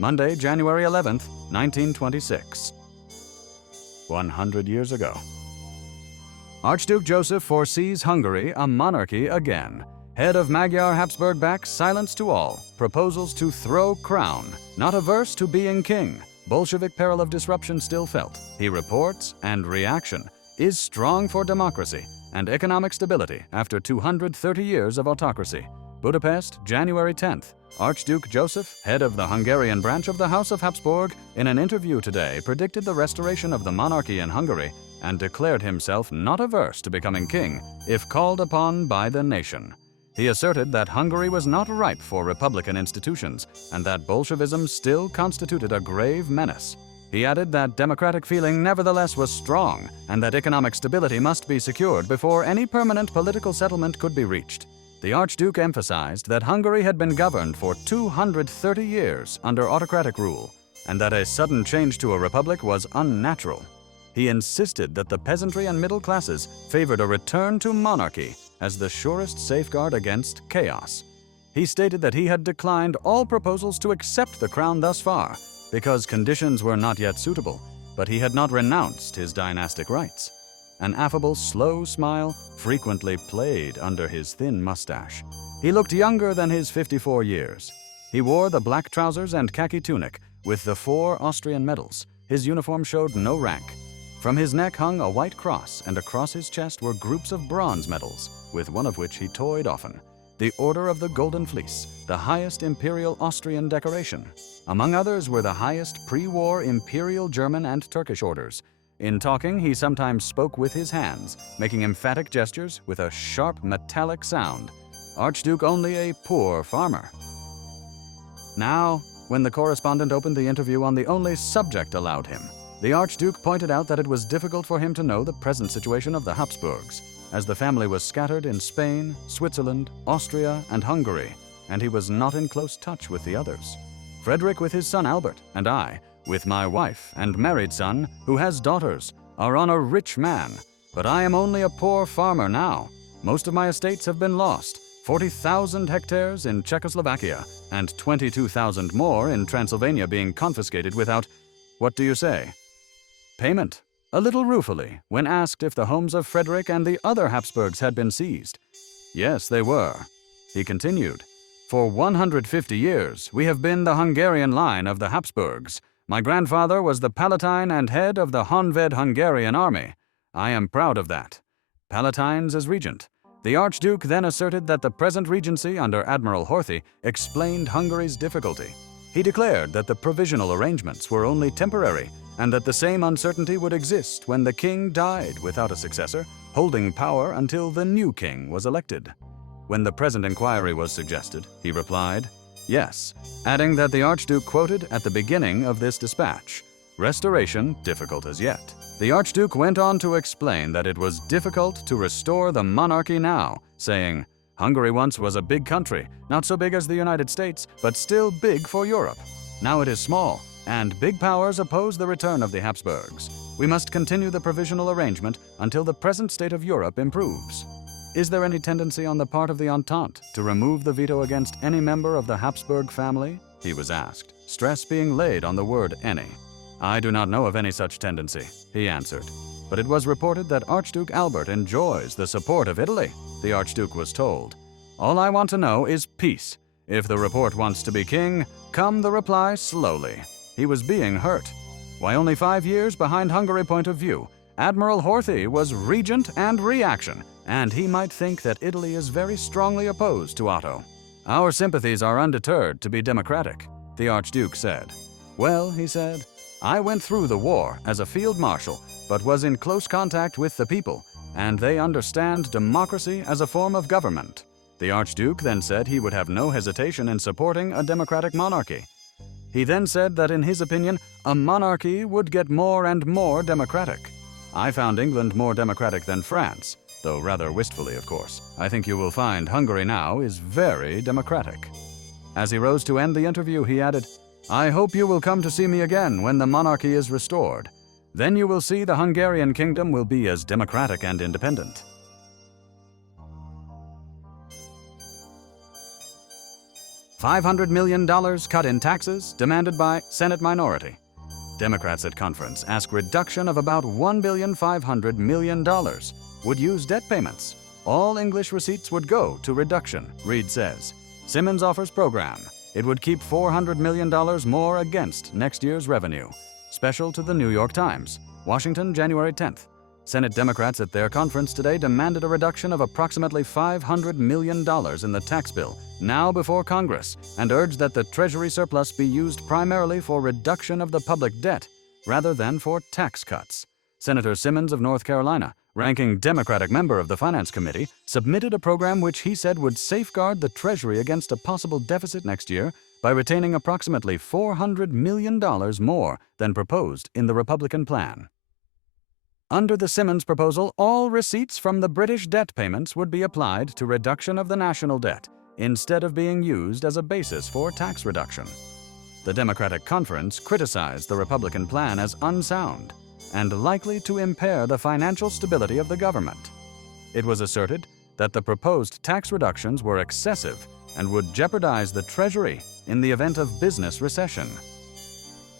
Monday, January 11th, 1926. 100 years ago. Archduke Joseph foresees Hungary a monarchy again. Head of Magyar Habsburg backs silence to all, proposals to throw crown, not averse to being king. Bolshevik peril of disruption still felt. He reports, and reaction is strong for democracy and economic stability after 230 years of autocracy. Budapest, January 10th. Archduke Joseph, head of the Hungarian branch of the House of Habsburg, in an interview today predicted the restoration of the monarchy in Hungary and declared himself not averse to becoming king if called upon by the nation. He asserted that Hungary was not ripe for republican institutions and that Bolshevism still constituted a grave menace. He added that democratic feeling nevertheless was strong and that economic stability must be secured before any permanent political settlement could be reached. The Archduke emphasized that Hungary had been governed for 230 years under autocratic rule and that a sudden change to a republic was unnatural. He insisted that the peasantry and middle classes favored a return to monarchy as the surest safeguard against chaos. He stated that he had declined all proposals to accept the crown thus far because conditions were not yet suitable, but he had not renounced his dynastic rights. An affable, slow smile frequently played under his thin mustache. He looked younger than his 54 years. He wore the black trousers and khaki tunic with the 4 Austrian medals. His uniform showed no rank. From his neck hung a white cross, and across his chest were groups of bronze medals, with one of which he toyed often. The Order of the Golden Fleece, the highest imperial Austrian decoration. Among others were the highest pre-war imperial German and Turkish orders. In talking, he sometimes spoke with his hands, making emphatic gestures with a sharp metallic sound. Archduke only a poor farmer. Now, when the correspondent opened the interview on the only subject allowed him, the Archduke pointed out that it was difficult for him to know the present situation of the Habsburgs, as the family was scattered in Spain, Switzerland, Austria, and Hungary, and he was not in close touch with the others. Frederick with his son Albert, and I, with my wife and married son, who has daughters, are on a rich man, but I am only a poor farmer now. Most of my estates have been lost, 40,000 hectares in Czechoslovakia, and 22,000 more in Transylvania being confiscated without, what do you say? Payment. A little ruefully, when asked if the homes of Frederick and the other Habsburgs had been seized. Yes, they were. He continued, for 150 years, we have been the Hungarian line of the Habsburgs. My grandfather was the Palatine and head of the Honved Hungarian army. I am proud of that. Palatines as regent. The Archduke then asserted that the present regency under Admiral Horthy explained Hungary's difficulty. He declared that the provisional arrangements were only temporary and that the same uncertainty would exist when the king died without a successor, holding power until the new king was elected. When the present inquiry was suggested, he replied, yes, adding that the Archduke quoted at the beginning of this dispatch, restoration difficult as yet. The Archduke went on to explain that it was difficult to restore the monarchy now, saying, Hungary once was a big country, not so big as the United States, but still big for Europe. Now it is small, and big powers oppose the return of the Habsburgs. We must continue the provisional arrangement until the present state of Europe improves. Is there any tendency on the part of the Entente to remove the veto against any member of the Habsburg family? He was asked, stress being laid on the word any. I do not know of any such tendency, he answered. But it was reported that Archduke Albert enjoys the support of Italy, the Archduke was told. All I want to know is peace. If the report wants to be king, come the reply slowly. He was being hurt. Why only 5 years behind Hungary point of view? Admiral Horthy was regent and reaction, and he might think that Italy is very strongly opposed to Otto. Our sympathies are undeterred to be democratic, the Archduke said. Well, he said, I went through the war as a field marshal, but was in close contact with the people, and they understand democracy as a form of government. The Archduke then said he would have no hesitation in supporting a democratic monarchy. He then said that in his opinion, a monarchy would get more and more democratic. I found England more democratic than France, though rather wistfully, of course. I think you will find Hungary now is very democratic. As he rose to end the interview, he added, I hope you will come to see me again when the monarchy is restored. Then you will see the Hungarian kingdom will be as democratic and independent. $500 million cut in taxes demanded by Senate minority. Democrats at conference ask reduction of about $1,500 million. Would use debt payments. All English receipts would go to reduction, Reid says. Simmons offers program. It would keep $400 million more against next year's revenue. Special to the New York Times. Washington, January 10th. Senate Democrats at their conference today demanded a reduction of approximately $500 million in the tax bill, now before Congress, and urged that the Treasury surplus be used primarily for reduction of the public debt, rather than for tax cuts. Senator Simmons of North Carolina, ranking Democratic member of the Finance Committee, submitted a program which he said would safeguard the Treasury against a possible deficit next year by retaining approximately $400 million more than proposed in the Republican plan. Under the Simmons proposal, all receipts from the British debt payments would be applied to reduction of the national debt, instead of being used as a basis for tax reduction. The Democratic conference criticized the Republican plan as unsound and likely to impair the financial stability of the government. It was asserted that the proposed tax reductions were excessive and would jeopardize the Treasury in the event of business recession.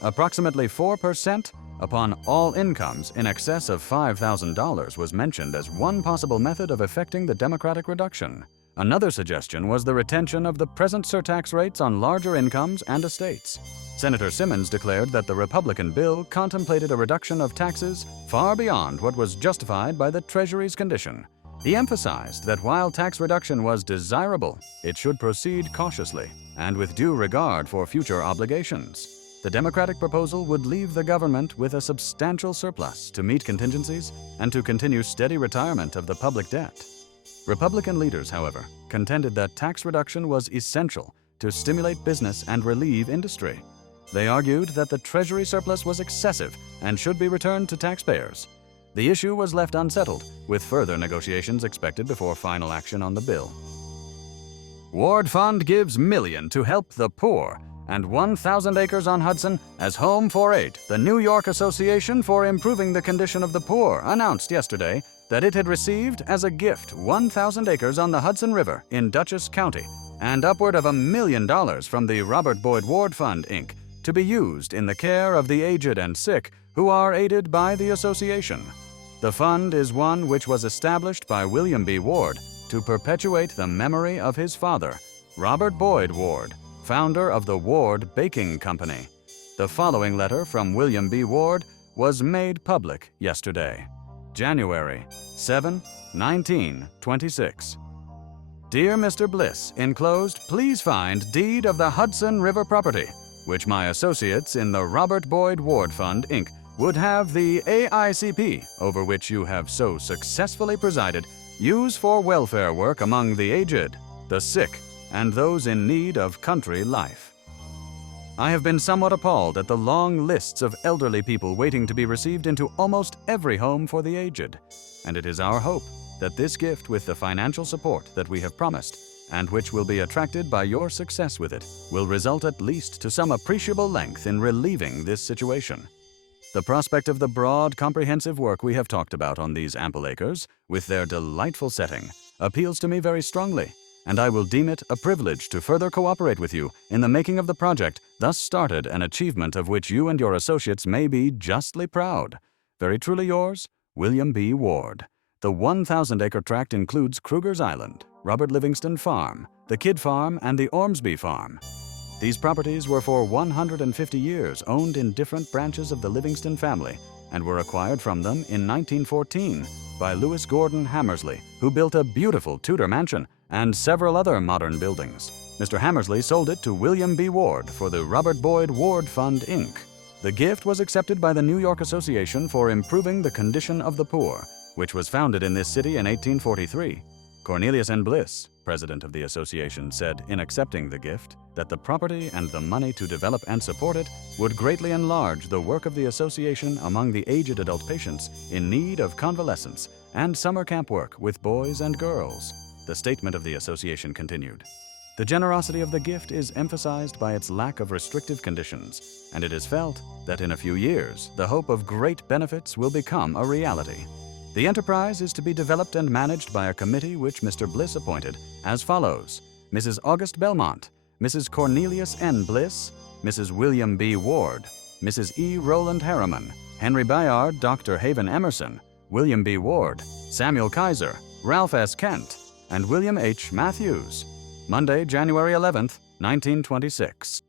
Approximately 4% upon all incomes in excess of $5,000 was mentioned as one possible method of effecting the Democratic reduction. Another suggestion was the retention of the present surtax rates on larger incomes and estates. Senator Simmons declared that the Republican bill contemplated a reduction of taxes far beyond what was justified by the Treasury's condition. He emphasized that while tax reduction was desirable, it should proceed cautiously and with due regard for future obligations. The Democratic proposal would leave the government with a substantial surplus to meet contingencies and to continue steady retirement of the public debt. Republican leaders, however, contended that tax reduction was essential to stimulate business and relieve industry. They argued that the Treasury surplus was excessive and should be returned to taxpayers. The issue was left unsettled, with further negotiations expected before final action on the bill. Ward Fund gives million to help the poor, and 1,000 acres on Hudson as home for 8. The New York Association for Improving the Condition of the Poor announced yesterday that it had received as a gift 1,000 acres on the Hudson River in Dutchess County and upward of $1 million from the Robert Boyd Ward Fund, Inc., to be used in the care of the aged and sick who are aided by the association. The fund is one which was established by William B. Ward to perpetuate the memory of his father, Robert Boyd Ward, founder of the Ward Baking Company. The following letter from William B. Ward was made public yesterday, January 7, 1926. Dear Mr. Bliss, enclosed, please find deed of the Hudson River property, which my associates in the Robert Boyd Ward Fund, Inc. would have the AICP, over which you have so successfully presided, use for welfare work among the aged, the sick, and those in need of country life. I have been somewhat appalled at the long lists of elderly people waiting to be received into almost every home for the aged, and it is our hope that this gift, with the financial support that we have promised, and which will be attracted by your success with it, will result at least to some appreciable length in relieving this situation. The prospect of the broad, comprehensive work we have talked about on these ample acres, with their delightful setting, appeals to me very strongly, and I will deem it a privilege to further cooperate with you in the making of the project thus started, an achievement of which you and your associates may be justly proud. Very truly yours, William B. Ward. The 1,000-acre tract includes Kruger's Island, Robert Livingston Farm, the Kidd Farm, and the Ormsby Farm. These properties were for 150 years owned in different branches of the Livingston family and were acquired from them in 1914 by Lewis Gordon Hammersley, who built a beautiful Tudor mansion and several other modern buildings. Mr. Hammersley sold it to William B. Ward for the Robert Boyd Ward Fund, Inc. The gift was accepted by the New York Association for Improving the Condition of the Poor, which was founded in this city in 1843. Cornelius N. Bliss, president of the association, said in accepting the gift that the property and the money to develop and support it would greatly enlarge the work of the association among the aged adult patients in need of convalescence and summer camp work with boys and girls. The statement of the association continued. The generosity of the gift is emphasized by its lack of restrictive conditions, and it is felt that in a few years, the hope of great benefits will become a reality. The enterprise is to be developed and managed by a committee which Mr. Bliss appointed as follows: Mrs. August Belmont, Mrs. Cornelius N. Bliss, Mrs. William B. Ward, Mrs. E. Rowland Harriman, Henry Bayard, Dr. Haven Emerson, William B. Ward, Samuel Kaiser, Ralph S. Kent, and William H. Matthews. Monday, January 11th, 1926.